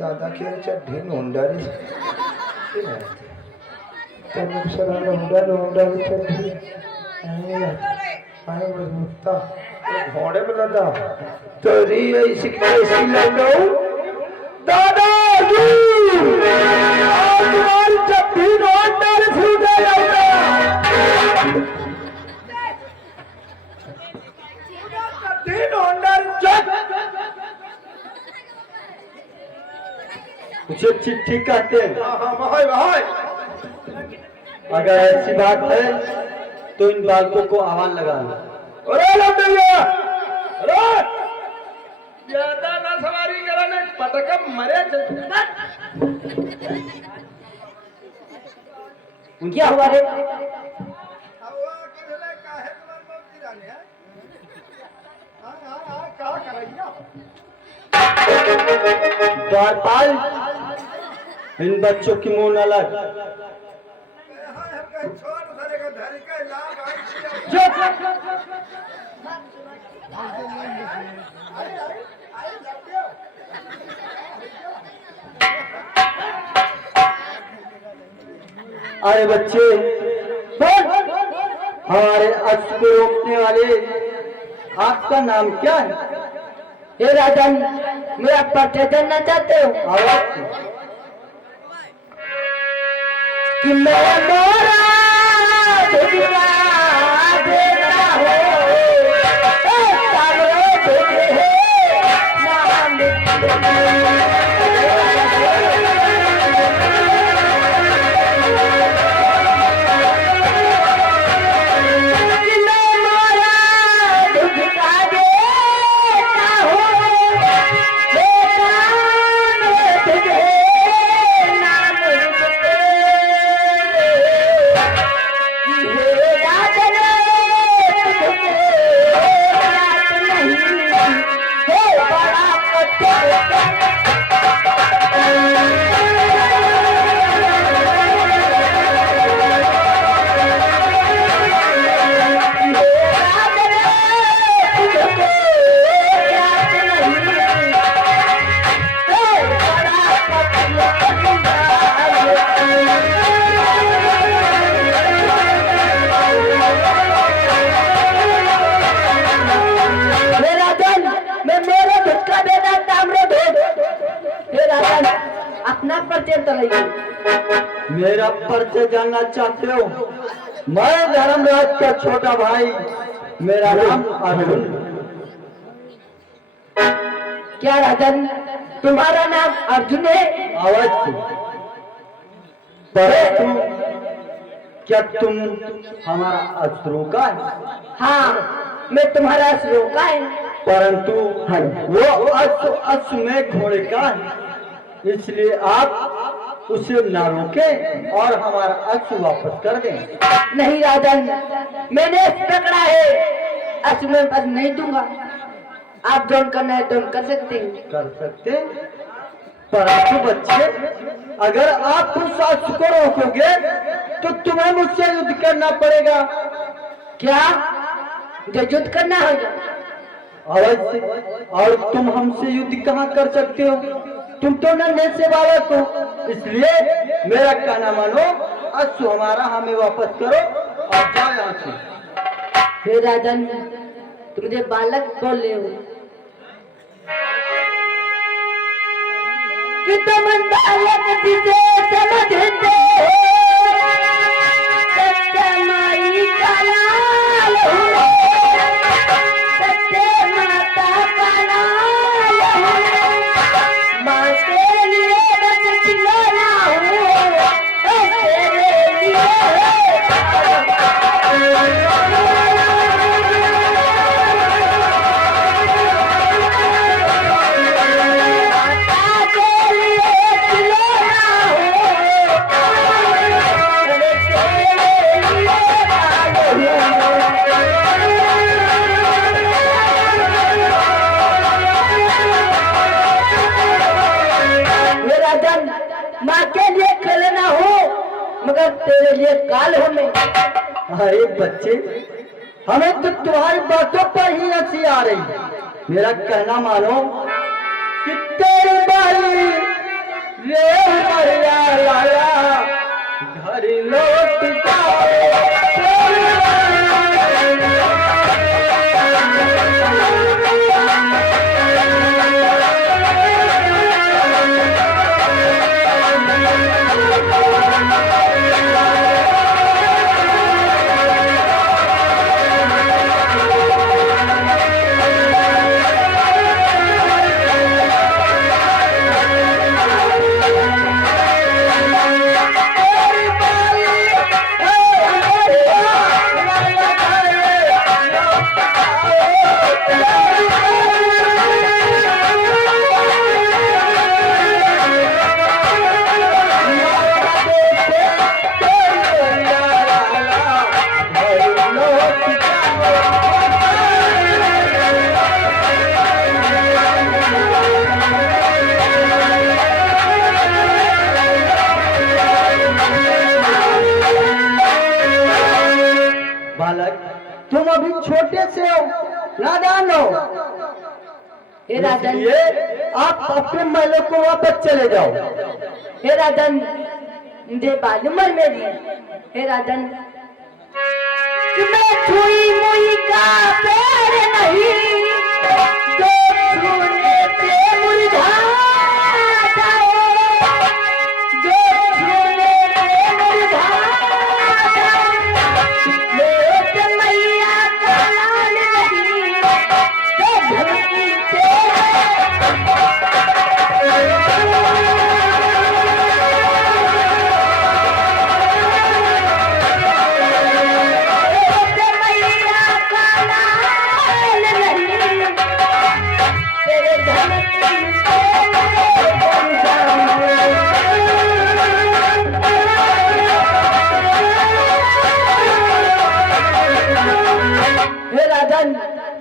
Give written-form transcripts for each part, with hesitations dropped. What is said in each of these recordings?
दादा खेळच्या ढेन होंडारी घोड़े बनाता तरी ऐसी कैसी लड़ो दादा उसे चिट्ठी कहते हैं। भाई भाई अगर ऐसी बात है तो इन बालकों को आह्वान लगा लो। अरे लौटेगा अरे ज्यादा ना सवारी कराने पटका मरे क्या हुआ रे? द्वारपाल इन बच्चों की मुंह न लग। अरे बच्चे हमारे अश्व को रोकने वाले आपका नाम क्या है? हे राजन, मेरा परिचय जानना चाहते हो? कि मैं मोरा दुनिया देना हो सामने देखे नाम अपना परिचय मेरा परिचय जानना चाहते हो? मैं धर्मराज का छोटा भाई, मेरा नाम अर्जुन। क्या राजन, तुम्हारा नाम अर्जुन है? अवश्य। परंतु क्या तुम हमारा अश्रोका है? हाँ, मैं तुम्हारा अश्रोका है। परंतु वो अश्व में घोड़े का है, इसलिए आप उसे न रोके और हमारा अश्व वापस कर दें। नहीं राजन, मैंने पकड़ा है, अश्व में बस नहीं दूंगा। आप जोन करना है जोन कर सकते हैं। कर सकते, परंतु बच्चे अगर आप उस अश्व को रोकोगे तो तुम्हें मुझसे युद्ध करना पड़ेगा। क्या जो युद्ध करना होगा? अवश्य। और तुम हमसे युद्ध कहाँ कर सकते हो? तुम तो नन्हे से बालक हो, इसलिए मेरा कहना मानो, अश्व हमारा हमें वापस करो और जाओ यहाँ से। हे राजन, तुम मुझे बालक बोल रहे हो कि तुम बालक जिसे समझते हो, सच्चा माई का लाल हो, सच्चे माता का लाल हो, माँ के लिए बस खिलौना हो, तेरे लिए माता के लिए खिलौना हो। माँ के लिए खिलौना हूँ मगर तेरे लिए काल हूँ मैं। अरे बच्चे, हमें तो तुम्हारी बातों पर ही हंसी आ रही। मेरा कहना मानो कि तेरी बारी रे मरिया लाया घर लौट जाओ। बालक, तुम अभी छोटे से हो, नादान हो। हे राजन, इसलिए आप अपने महलों को वापस चले जाओ। हे राजन, मुझे मालूम है मेरी। हे राजन, कि मैं छुई मुई का पैर नहीं, जो छूने से मुरझा जाए, जो छूने से मुरझा जाए। मेरे मैया का लाल नहीं, जो धरती से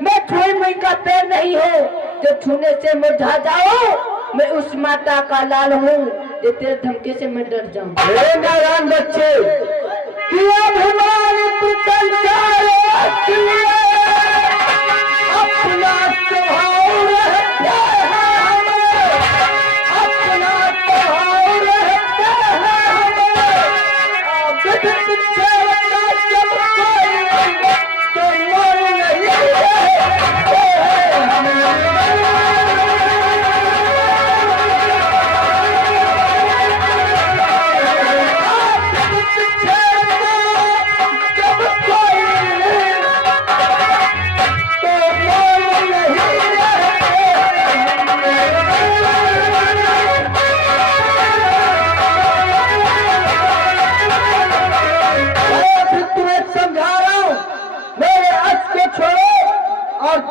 मैं छुई मुई का पैर नहीं हूँ जो छूने से मुरझा जाओ। मैं उस माता का लाल हूँ जो तेरे धमके से मैं डर जाऊँ। हे नारायण बच्चे, कि अभिमान अपना स्वभाव रहता है हमें, अपना स्वभाव रहता है हमें। अब पीछे रहता जब कोई तो मन नहीं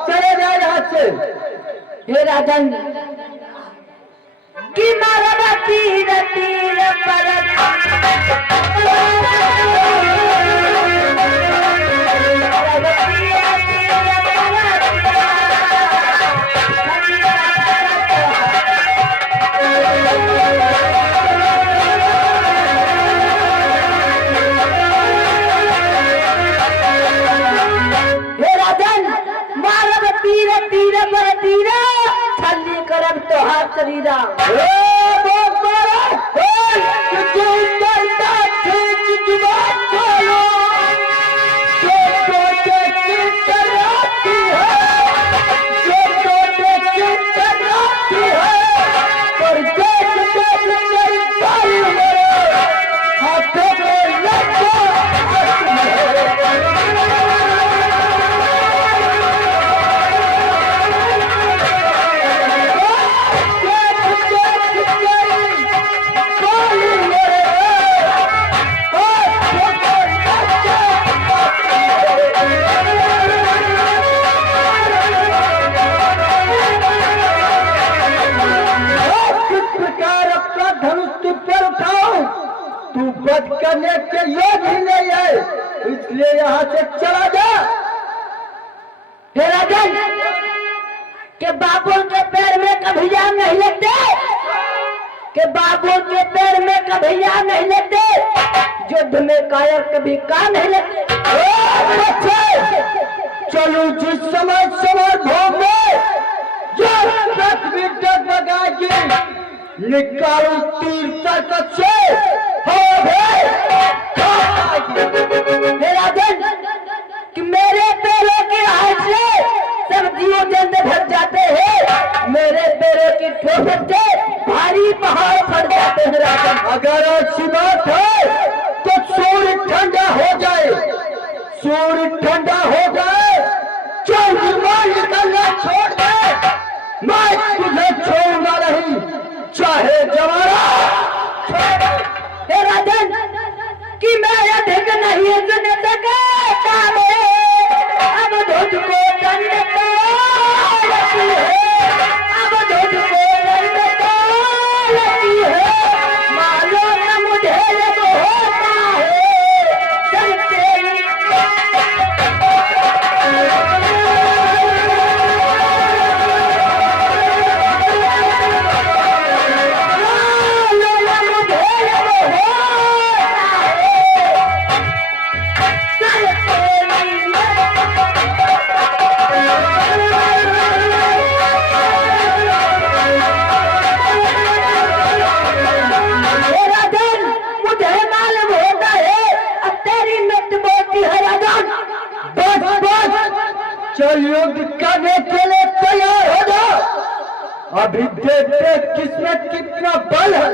चले जाए यहाँ से। हे राजन, कि मारा तीर तीर शरीरा वध करने के योग्य ही नहीं है, इसलिए यहाँ से चला जा। हे राजन, के बाबू के पैर में कभी जान नहीं लगते, के बाबू के पैर में कभी याद नहीं लेते, युद्ध में कायर कभी काम नहीं लेते। चलो जिस समय समर भूमि में जब तक भी डगमगाएगी, निकालो तीर तरकत से, हो गए। मेरा दिन कि मेरे पैरों की हाथ से सर्दियों जल्द भर जाते हैं, मेरे पैरों की ठोकर से भारी पहाड़ फट जाते हैं राजन। अगर अच्छी बात है तो सूर्य ठंडा हो जाए, सूर्य ठंडा हो जाए, चंद्रमा निकलना छोड़ दे, मैं तुझे छोड़ूंगा नहीं, चाहे जमाना। हे राजन कि मैं अधिक नहीं सुन सकता मैं, अब तुझको दंड लगी है, अब तुझको दंड लगी है, मानो न मुझे जब होता है चलते चल युद्ध करने के लिए तैयार हो जा, अभी देखते किसमें कितना बल है।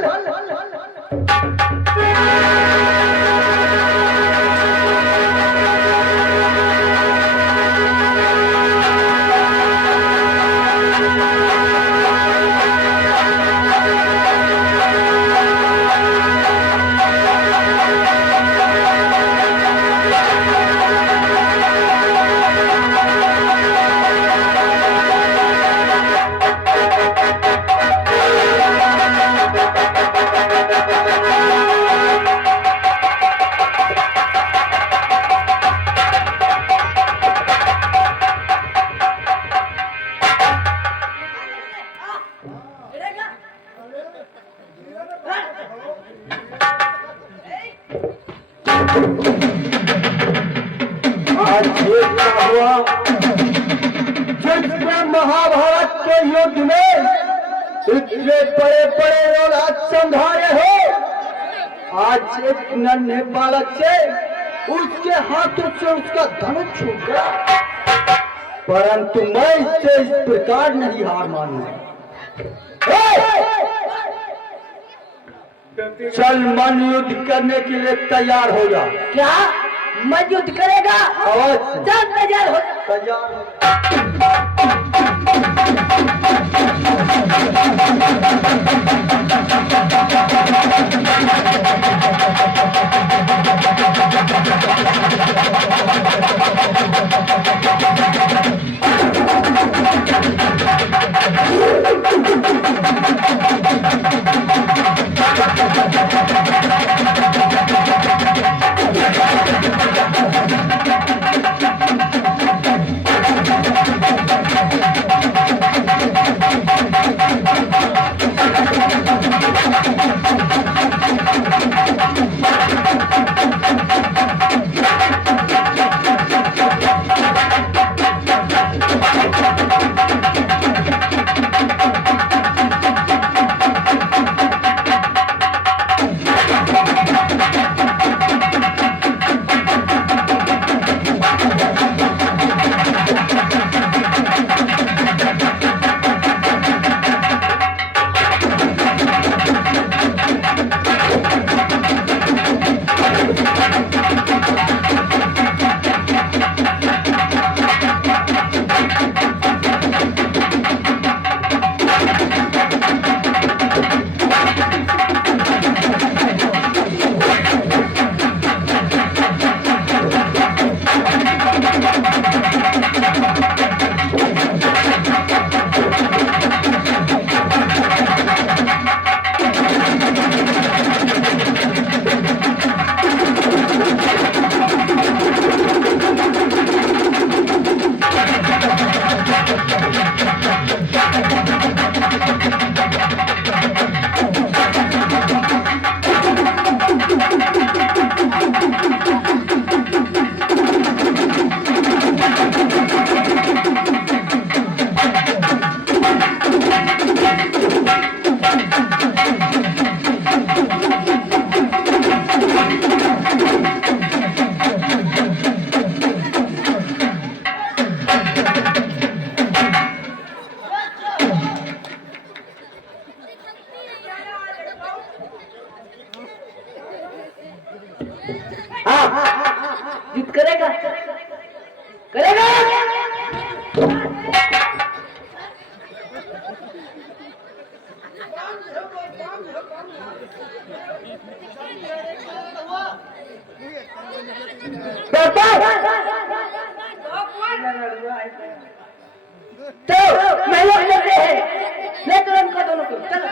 आज ये क्या हुआ, जिसमें महाभारत के युद्ध में इतने बड़े बड़े राज संघारे हो, आज एक नन्हे बालक से उसके हाथों से उसका धनुष छूट गया, परंतु मैं इससे इस प्रकार नहीं हार मानूंगा। चल मन युद्ध करने के लिए तैयार हो जा। क्या मैं युद्ध करेगा? अवश्य। चल तैयार हो। तैयार हाँ युद्ध करेगा करेगा। तो मैं लोग लेते हैं लेकर उनको दोनों को चलो।